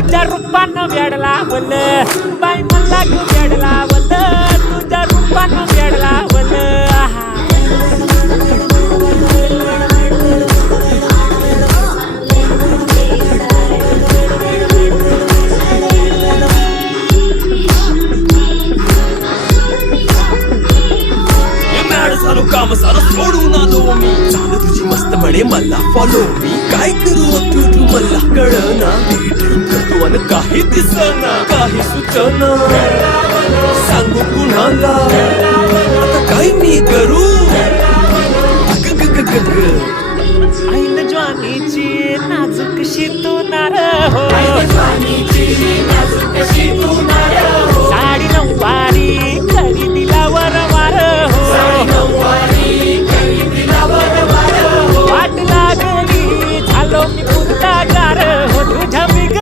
तुझ्या रूपानं वेड लावलं बाई मला ग वेड लावलं तुझ्या रूपानं वेड लावलं झालो काम सारं सोडून आलो मी झालं तुझी मस्त म्हणे मला फॉलो मी काय करू तू मला कळना ड्रीम करतो आणि काही दिसना काही सुचना सांगू कुणाला आता काय मी करू ऐन ज्वानीची नाजूक शी तू नार हो